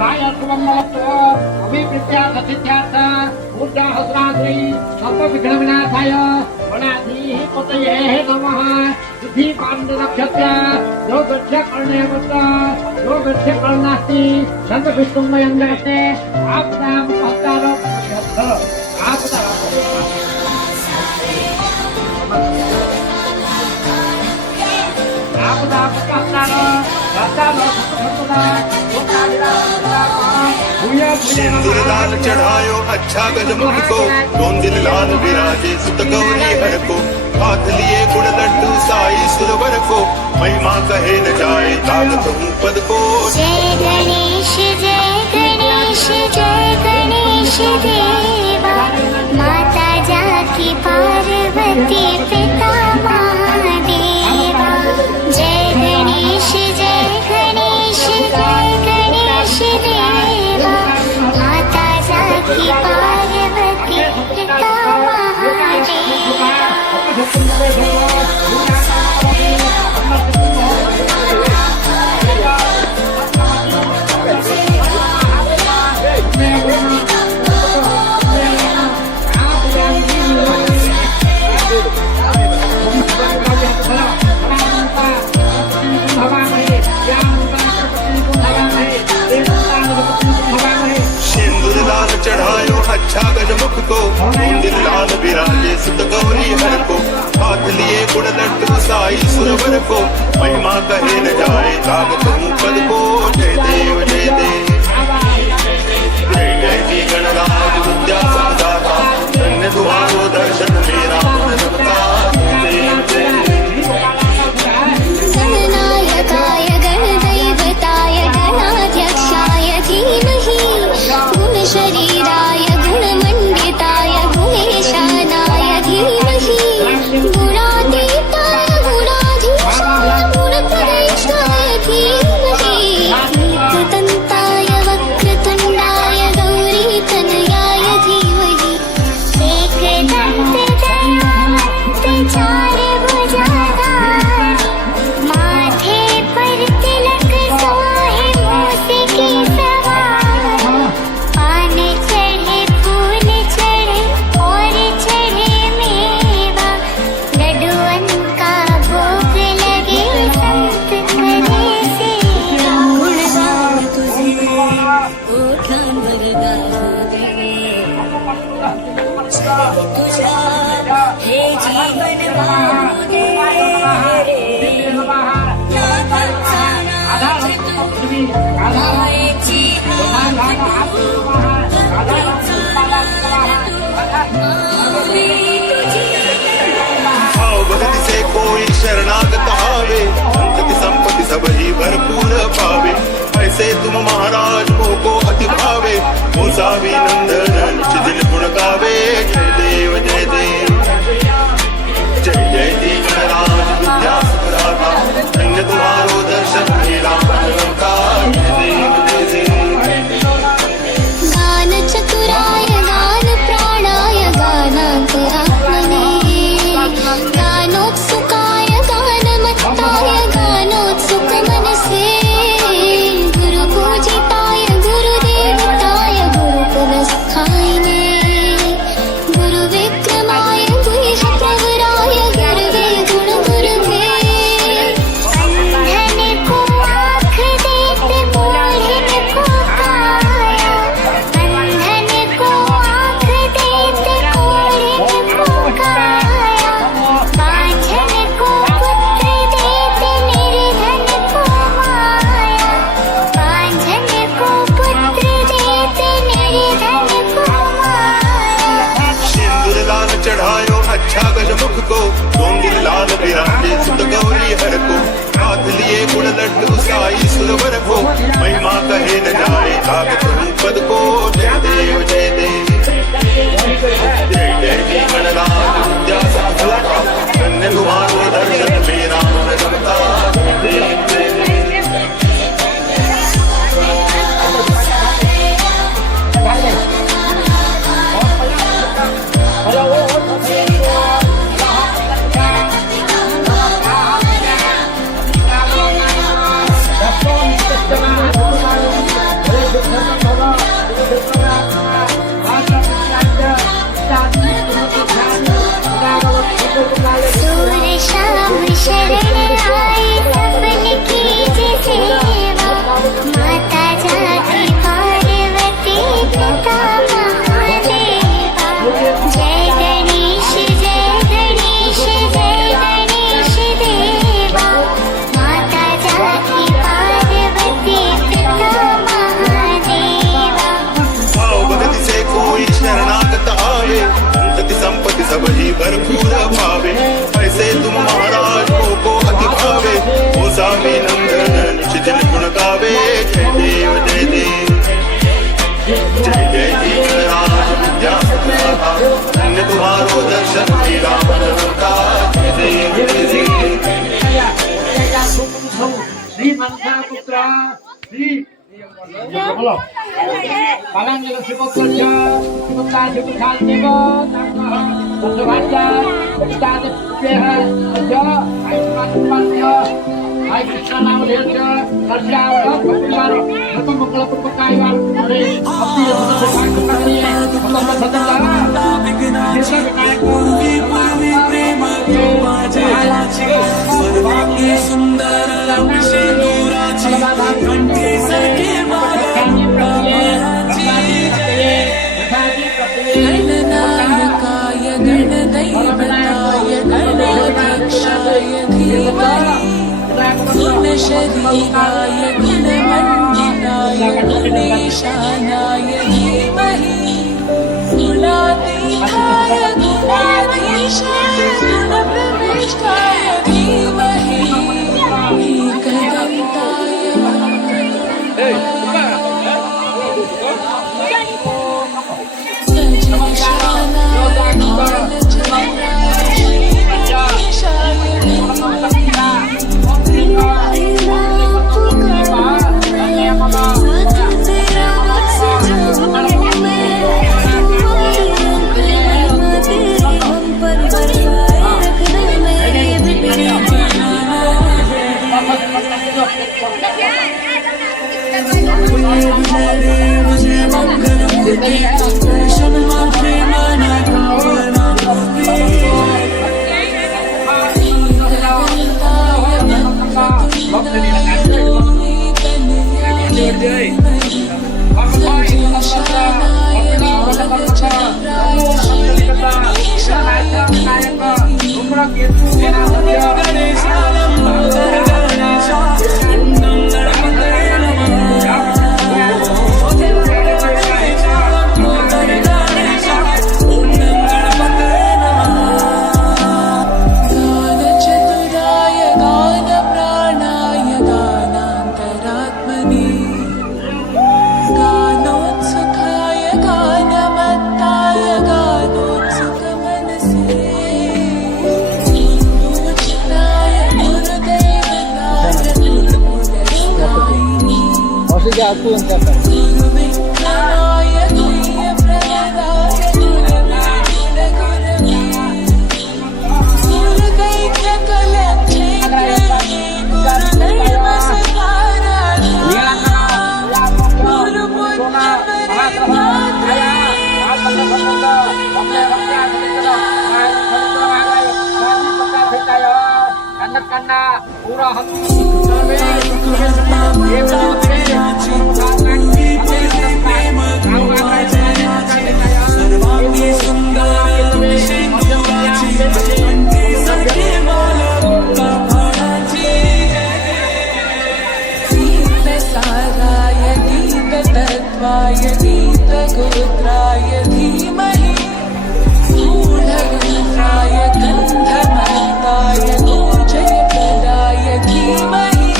सुखाय सुमंगलत्व अभिवृद्ध्यार्थ सिद्ध्यार्थ ऊर्जा हस्राद्री सर्व विघ्न विनाशाय गणाधीः पतये नमः सिद्धि पाण्डुरक्षस्य यो गच्छ कर्णे वस्त यो गच्छ कर्णास्ति संत विष्णुमयं जगते आपदां हस्तारो आपदा सिंदूर लाल चढ़ायो अच्छा गजमुख को दोन दिल लाल विराजे सुत गौरी हर को हाथ लिए गुड़ लड्डू साई सुरवर को महिमा कहे न जाए ताकत हूँ पद को। जय गणेश देवा माता जाकी पार्वती पिता महादेवा। जय गणेश देवा माता जाकी पार्वती पिता महादेवा। चढ़ायो अच्छा गजमुख को दिल लाल विराजे सुत गौरी हर को हाथ लिए गुड़ लड्डू साई सुरवर को महिमा कहे न जाए ताकत हूँ पद को। जय देव जय देव जय जय जी गणराज विद्या समदाता धन्य तुम्हारो दर्शन मेरा मन रमता। देव जय गणनायकाय गणदैवताय गणाध्यक्षाय धीमहि गुणशरीराय गुणमण्डिताय गुणेशानाय धीमहि गुणातीताय गुणाधीशाय गुणप्रदेशाय धीमहि वक्रतुण्डाय वक्रतुण्डाय गौरीतनयाय धीमहि एकदन्त दयावन्त चार भुजाधार माथे पर तिलक सोहे मोसे की सवार पान चढ़े फूल चढ़े और चढ़े मेवा लड्डुअन का भोग लगे संत करे सेवा। गुणगान तुझे ओठान वरगा तुझा हे जीवन बाहुदे भक्ति से कोई शरणागत आवे संपत्ति संपत्ति सब ही भरपूर पावे ऐसे तुम महाराज को अति भावे मुसावी नंदन निज दिल गुण गावे। जय देव जय देव जय जय जी गणराज विद्या सुखदाता धन्य तुम्हारो दर्शन मेरा मन रमता। जय देव जय देव गान चतुराय गान प्राणाय गानान्तरात्मने गानोत्सुकाय गानमत्ताय गानोत्सुकमनसे गुरुपूजिताय गुरुदेवताय गुरुकुलस्थायिने गुरुविक्रमाय भरपूर पावे ऐसे तुम महाराज को अति भावे हो स्वामी नंदन निज दिन गुण गावे जय देव जय देव जय जय जी गणराज विद्या सदा धन्य तुम्हारो दर्शन श्री राम का जय देव जय देव श्री मनसा पुत्र श्री बोलो पालांगल शिवपुत्र शिवता शिवखान्देव दशभाज्य पितादेव अद्य आयुष्मान्य आय कृष्ण नाम लेस्य दर्शाव परिवार प्रथम मंगल पुष्पकाय वाले अपनी सदस्य करिए हम सदस्य विघ्न पूर्वी पूर्वी प्रेम सर्वांगी सुंदर विषेदुराची कंठी सखे गणनायकाय गणदैवताय गणाध्यक्षाय धीमहि गुणशरीराय गुणमण्डिताय गुणेशानाय धीमहि गुणातीताय गुणाधीशाय गुणप्रविष्टाय धीमहि एकदन्ताय गोत्राय धीमहि गूढगन्धाय गन्धमन्ताय गोजयप्रदाय धीमहि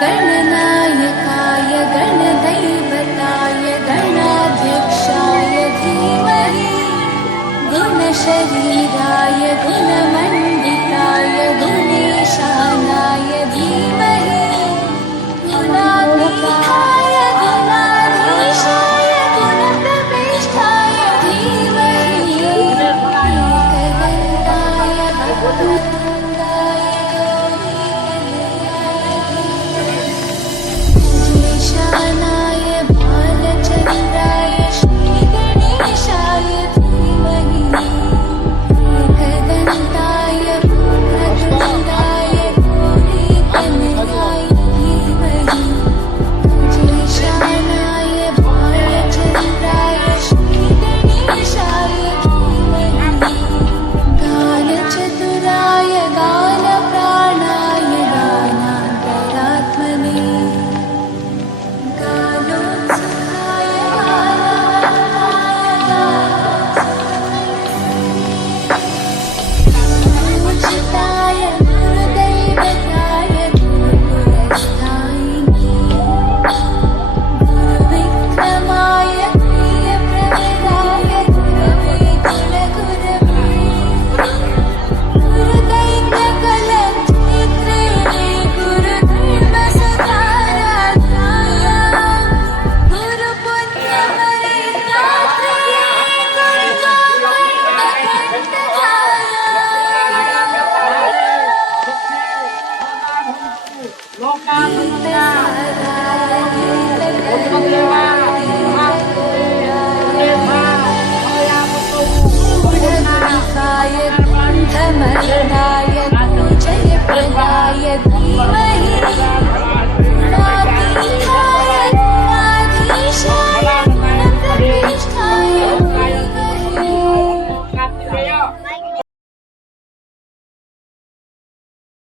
गणनायकाय गणदैवताय गणाध्यक्षाय धीमहि गुणशरीराय गुणमण्डिताय ॐ